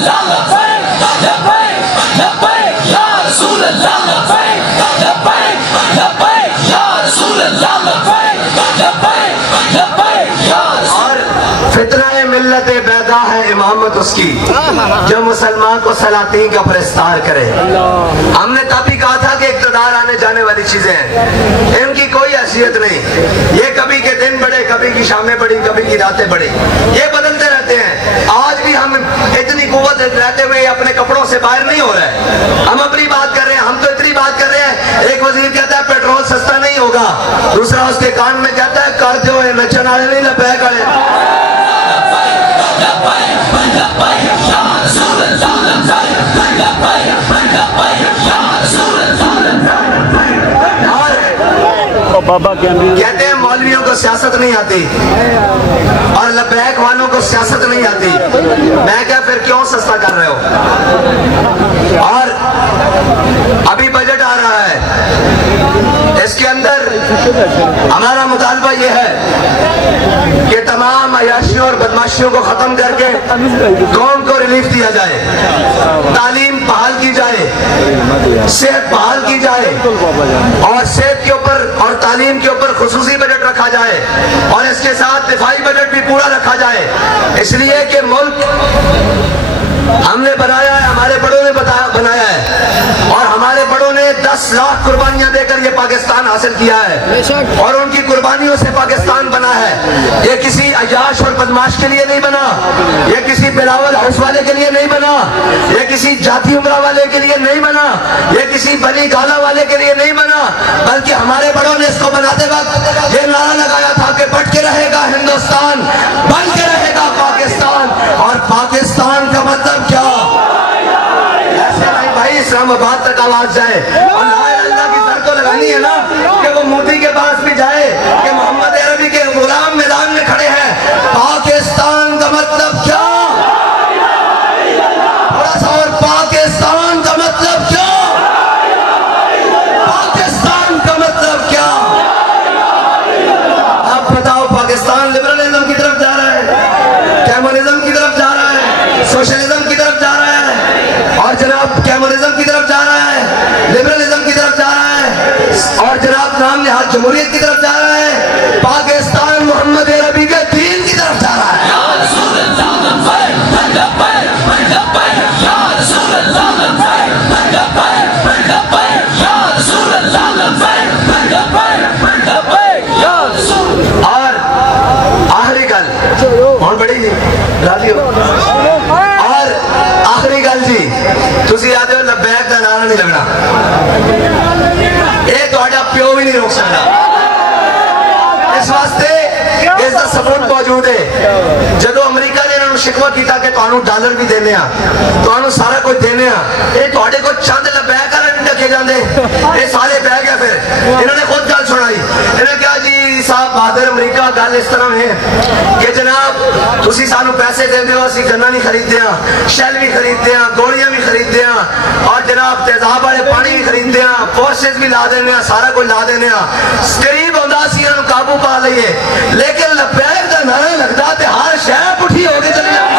اللہ لبیک لبیک لبیک یا رسول اللہ لبیک لبیک لبیک یا رسول اللہ لبیک لبیک لبیک یا رسول اللہ. فتنہ ملت بیدا ہے امامت اس کی جو مسلمان کو سلاطین کا پرستار کرے. ہم نے تب ہی کہا تھا کہ اقتدار آنے جانے والی چیزیں ہیں, ان کی کوئی حیثیت نہیں. یہ کبھی کے دن بڑھے, کبھی کی شامیں بڑھی, کبھی کی راتیں بڑھی, یہ بدلتے رہتے ہیں. آج بھی ہم اتنی قوت رہتے ہوئے اپنے کپڑوں سے باہر نہیں ہو رہے. ہم اپنی بات کر رہے ہیں, ہم تو اتنی بات کر رہے ہیں. ایک وزیر کہتا ہے پیٹرول سستا نہیں ہوگا, دوسرا اس کے کان میں کہتا ہے کر دو نچن والے نہیں لبیک والے. کہتے ہیں مولویوں کو سیاست نہیں آتی اور لبیک والوں کو سیاست نہیں آتی. میں کہا پھر کیوں سستا کر رہے ہو؟ اور ابھی بجٹ آ رہا ہے, اس کے اندر ہمارا مطالبہ یہ ہے کہ تمام عیاشیوں اور بدماشیوں کو ختم کر کے قوم کو ریلیف دیا جائے, تعلیم بحال کی جائے, صحت بحال کی جائے, اور صحت کے اوپر اور تعلیم کے اوپر خصوصی بجٹ رکھا جائے, اور اس کے ساتھ دفاعی بجٹ بھی پورا رکھا جائے. اس لیے کہ ملک ہم نے بنایا ہے, ہمارے بڑوں نے بنایا ہے, اور ہمارے بڑوں نے 10 لاکھ قربانیاں دے کر یہ پاکستان حاصل کیا ہے, اور ان کی قربانیوں سے پاکستان بنا ہے. یہ کسی عیاش اور بدماش کے لیے نہیں بنا, یہ کسی بلاول ہاؤس والے کے لیے نہیں بنا, یہ کسی جاتی عمرہ والے کے لیے نہیں بنا, یہ کسی بلی گالا والے کے لیے نہیں بنا, بلکہ ہمارے بڑوں نے اس کو بناتے وقت یہ نعرہ لگایا تھا کہ بٹ کے رہے گا ہندوستان, بن کے رہے گا پاکستان. اور پاکستان کا مطلب کیا؟ ایسے نہیں بھائی, اسلام آباد تک آواز جائے, اور لا الہ الا اللہ کی سر کو لگانی ہے نا کہ وہ مودی کے پاس بھی جائے کہ محمد عربی کے غلام میدان میں کھڑے ہیں. پاکستان کا مطلب کیا؟ تھوڑا سا اور, پاکستان کا مطلب کیا؟ پاکستان کا مطلب کیا؟ اب بتاؤ, پاکستان لبرلزم کی طرف جا رہا ہے, کیمونزم کی طرف جا رہا ہے, سوشلزم کی طرف جا رہا ہے, اور جناب کیمونزم کی طرف جا رہا ہے, لبرلزم کی طرف جا رہا ہے, اور جناب نام نہاد جمہوریت کی طرف جا رہا ہے. پاکستان محمد عربی کے دین کی طرف جا رہا ہے. اور آخری گل اور بڑی راضی ہو, اور آخری گل جی, تسی آدھے ہو لبیک کا نعرہ نہیں لگنا, یہ تہاڈا پیو بھی نہیں روک سکتا. اس واسطے اس کا سپورٹ موجود ہے. جدو امریکہ نے انہوں نے شکوہ کیتا کہ تانوں ڈالر بھی دینے ہاں, تانوں سارا کچھ دینے ہاں, یہ تہاڈے کو چند لبیک والے نہیں ڈکے جاندے, یہ سارے بہ گئے. پھر انہوں نے خود گل سنائی, انہوں نے کہا جی صاحب بہادر امریکہ گل اس طرح ہے کہ جناب تسی سانوں پیسے دے دیو, اسی گنا نہیں خریدتے ہیں, شیل بھی خریدتے ہیں, گولیاں بھی خریدتے ہیں, اور جناب تیزاب والے پانی بھی خریدتے ہیں, فورسز بھی لا دینے ہیں, سارا کچھ لا دینے ہیں. قریب ہوتا سی انہوں قابو پا لئیے, لیکن لبیک کا نعرہ لگتا تے ہر شے پٹھی ہو کے چلی جاتی.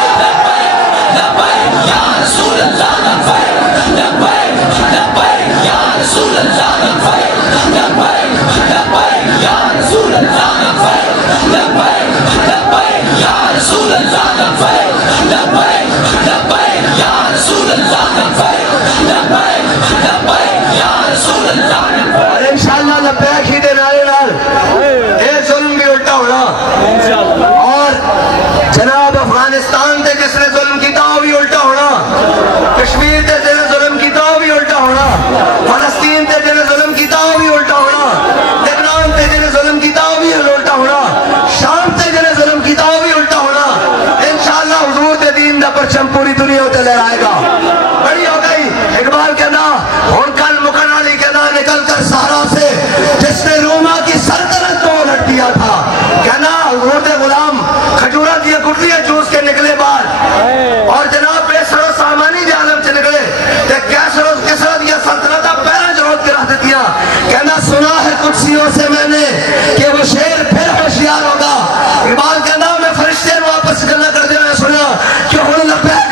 لبیک یا رسول اللہ لبیک لبیک لبیک یا رسول اللہ لبیک لبیک لبیک یا رسول اللہ لبیک لبیک لبیک یا رسول اللہ لبیک لبیک لبیک یا رسول اللہ لبیک لبیک لبیک یا رسول اللہ لبیک. اور انشاءاللہ لبیک ہی دے نعرے نال اے ظلم بھی الٹا ہونا, اور جناب افغانستان تے جس نے ظلم کیتا وہ بھی الٹا ہونا, کشمیر تے جس نے ظلم کیتا وہ بھی الٹا ہونا, فلسطین تے جس نے ظلم کیتا وہ بھی الٹا ہونا, لبنان تے جس نے ظلم کیتا وہ بھی الٹا ہونا, شام تے جس نے ظلم کیتا وہ بھی الٹا ہونا. انشاءاللہ حضور دے دین دا پرچم پوری دنیا تے لہرائے گا. بڑی ہو گئی اقبال کہنا, ہن کل مکن علی کہنا نکل کر سہارا سے جس نے روما کی سلطنت کو الٹ دیا تھا. کہنا حضور دے غلام کھجورہ دیا گٹلیاں جوس کے نکلے بعد, اور جناب بے سر و سامانی جانب سے نکلے تے کیسر و کسرا دیا سلطنت پیرا جوڑ کے رکھ دیا. کہنا سنا ہے قدسیوں سے میں نے کہ وہ شیر پھر ہوشیار ہوگا. اقبال کہنا میں فرشتے واپس گلا کر دیا, میں سنا کہ ہن لبیک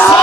100